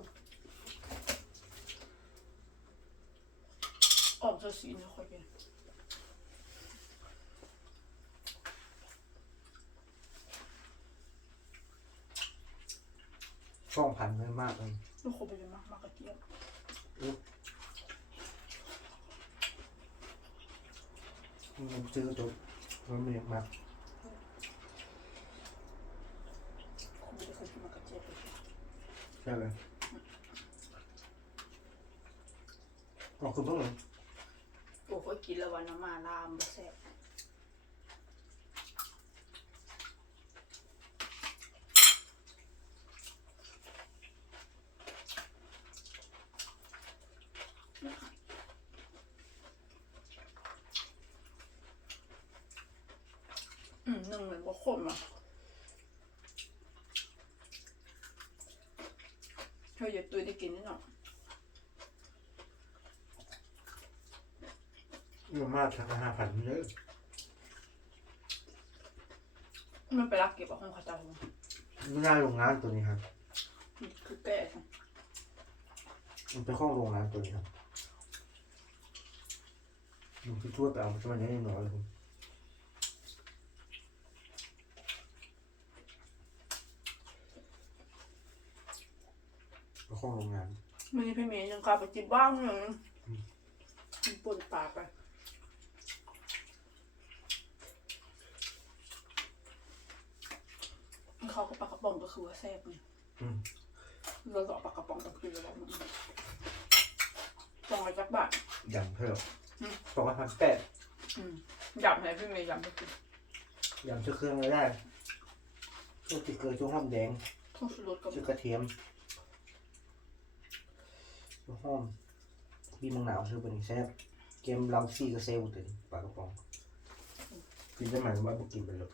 มออกจะสีนะค่อยเป็นช่องพันไม่มากเลยลูกคมไปเลยมากมากกระเทียมมันซื้อตัวมันไม่มากคมไปเลยเคยกินมากกระเทียมเลยใช่เลย ออกคือเพิ่งเลยโอ้ค่อยกินแล้ววันน้ำมาลามบ่แซ่บอืมหนึ่งเหมือนว่าคมอะเธออย่าตุยได้กินนิดหน่อย มันมากสักห้าพันเยอะมันไปรักเก็บเอาของเขาเจ้าไม่น่าโรงงานตัวนี้ครับ คือแก่ค่ะมันเป็นข้องโรงงานตัวนี้ครับมันคือช่วยไปเอาสมัยนี้หน่อยเลยเป็นข้องโรงงานมันนี่พี่เมย์ยังกลับไปจิบบ้างหนึ่งมันปนปากไป ขาก็ปลากระป๋องก็คือว่าแซ่บเนี่ยอืม เราก็เอาปลากระป๋องกับคือแล้วมันสองร้อยจักบาท ยำเพิ่มอืม สองพันแปดอืมยำให้พี่เมย์ยำไปกินยำชื่อเครื่องอะไรได้ชื่อติเกลือช่วงหอมแดงข้าวสุรสกับชื่อกระเทียมชื่อหอมบีมังหนาวชื่อเป็นแซ่บเกมลำซี่กับเซลล์ถึงปลากระป๋องกินได้ไหมว่าบุกินไปเลย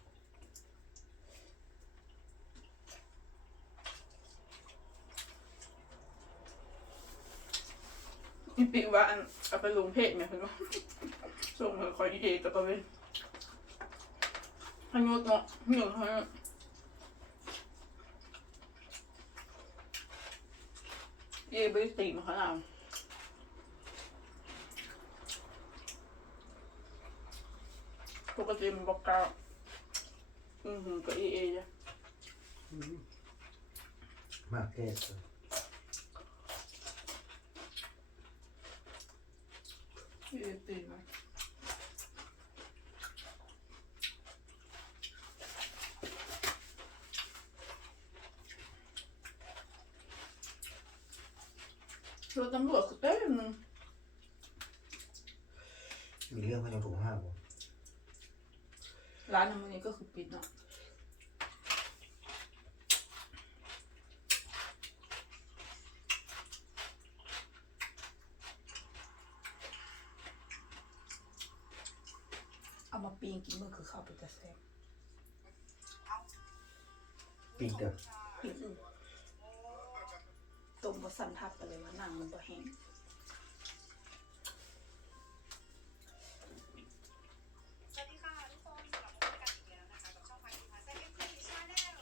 อีปีว่าอันเอาไปลงเพจไหมคุณว่าส่งมาคอยอีเอกับตัวเองให้งดเนาะหนึ่งให้เย่ไปตีมาขนาดปกติมันบอกกาวอือหือก็เอเอจ้ะมากแก่เอเอตีมารถตำรวจคือเต็มมีเรื่องเขาจะถูกห้ามบ่ร้านน้ำมันนี้ก็คือปิดเนาะเอามาปี งกินมันคือข้าวเป็นแต่แซ่บปีกเด้อปีงอื่นต้มบะสันทับไปเลยว่าหนังมันบ่แห้ง สวัสดีค่ะทุกคนสำหรับพบกันอีกแล้วนะคะกับช่องพาคิมาเซ่เอ็มพีชาแนล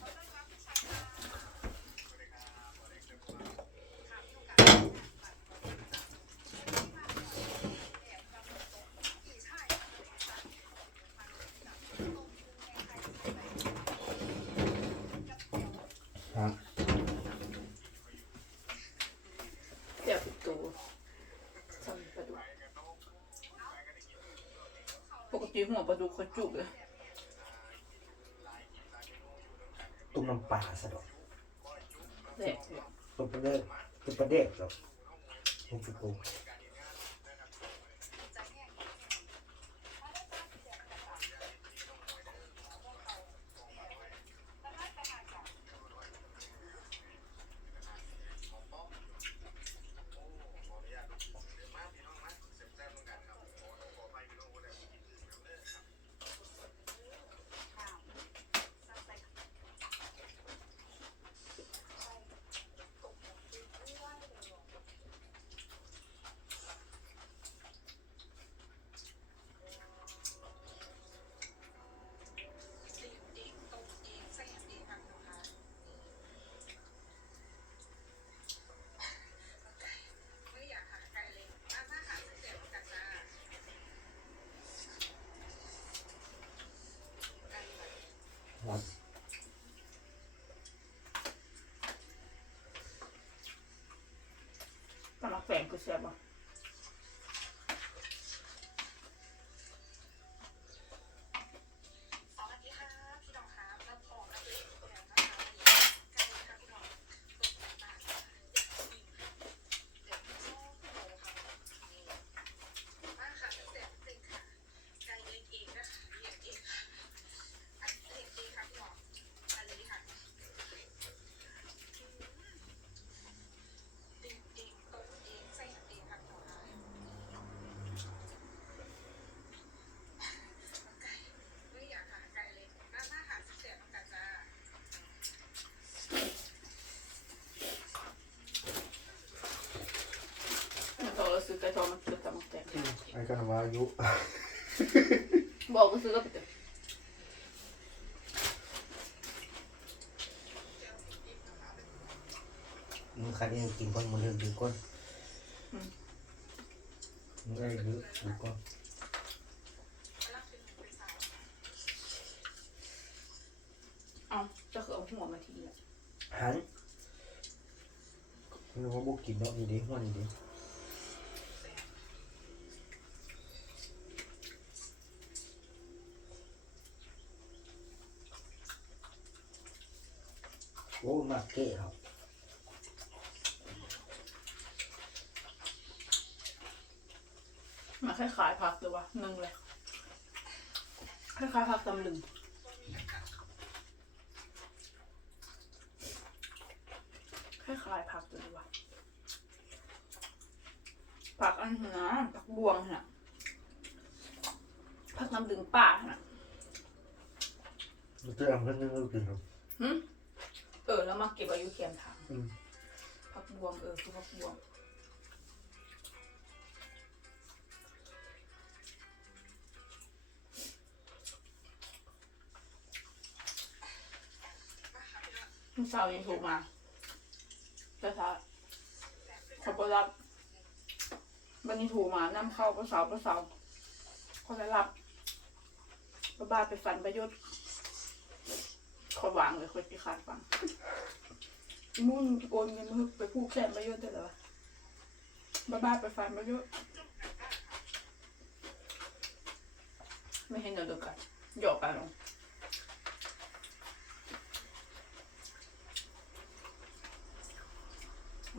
ขอต้อนรับผู้ชายค่ะสวัสดีครับสวัสดีครับค่ะมีโอกาสได้ฝากตัวเองนะคะแอบทำตกกี่ชายเลยนะคะมันแบบตรงในไทยใส่ไหนกับเดี่ยว ครับ เดี๋ยวปิดตัวสั่งปลาดุก ปกติหัวปลาดุกเขาจุกเลยต้มน้ำปลาสะดอกแหละต้มปลาเด้อต้มปลาเด็กครับผมฝึกผมใจแห้งมาได้จ้าเสียงต่างๆพวกเขาเนี่ยแล้วนัดไปหาจาก ข่าวซับไซ คือแซ่บบ่ สวัสดีค่ะพี่น้องครับรับออกรับเลยตัวไหนนะคะใกล้ครับพี่น้องตกตาเดี๋ยวพี่โซ่โผล่ค่ะนี่มาค่ะเสร็จจริงค่ะใจเย็นเองนะคะเย็นเองค่ะอันเย็นเองค่ะพี่น้องอันนี้ค่ะติ่งเองตกเองใส่เองค่ะพี่น้องค่ะไก่ไม่อยากหาไก่เลยมามาหาเสียน้องกันจ้า แล้ว ก็เราซื้อไก่ทอดมาซื้อกับมักแตงไอ้กันว่าอายุ บอกก็ซื้อก็ไปเถอะมึงคันเองกินก้อนมึงเลือกดูก้นมึงได้เยอะดูก้นเอาจะคือเอาหัวมาทีละหันมึงว่าบุกกินเนาะนี่ดิหัวนี่ดิ มาเก้ครับมาคล้ายๆผักหรือว่านึ่งเลยคล้ายๆผักตำลึงคล้ายๆผักหรือว่าผักอันนั้นนะผักบวงน่ะผักตำลึงป่าน่ะมันจะเอา เพื่อนนึงกินครับหึเออแล้วมาเก็บอายุเขียมทางอืม ผักบวงเออคือผักบวงลูกสาวยังถูกมาแต่ถ้าขอบรับ วันนี้ถูกมานำเข้าประสาวประสาวขอได้รับบ้าบ้าไปฝันประยุทธ์ ขอวางเลยคนที่ขาดฟังอีมุ่นโอนเงินมาไปพูดแคลนประยุทธ์ได้เหรอบ้าบ้าไปฝันประยุทธ์ไม่เห็นเดี๋ยวเดียวกันหยอกกันลง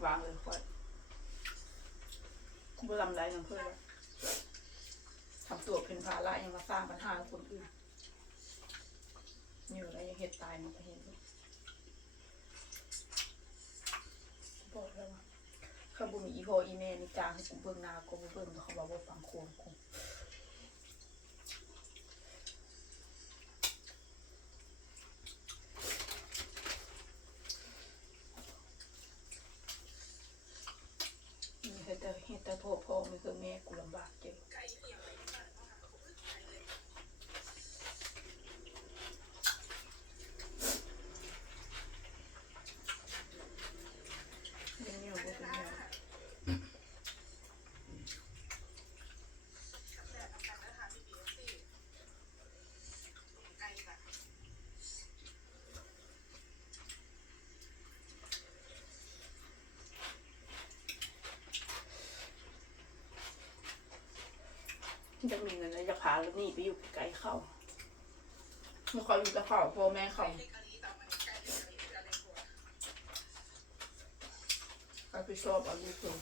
วางเลยค่อยบ่ลำไรน้ำเพื่อนเลยทำตัวเป็นภาระยังมาสร้างปัญหาให้คนอื่น นี่อะไรยังเห็ดตายมันก็เห็นบอกแล้วว่าข้าบุมีอีโพอีเมนี่จางให้กูเบิ่งนากูบ่เบิ่งเขาบอกว่าฟังโคนกูนี่เฮ็ดแต่เฮ็ดแต่โทษพ่อไม่คือแม่กูลำบากเหี่ยวไปที่บ้านเนาะค่ะเขาไก่เลย เรื่องนี้บ่เป็นแนว แต่ทำกันนะคะพี่บีซี่ไก่แบบ จะมีเงินแล้วจะพาแล้วนี่ไปอยู่ไกลเข้าไม่ค่อยอยู่กับเขาพ่อแม่เขาไก่กะหรี่ต่อมาไก่กะหรี่อะไรกว่าไปชอบเอาลูกเพิ่น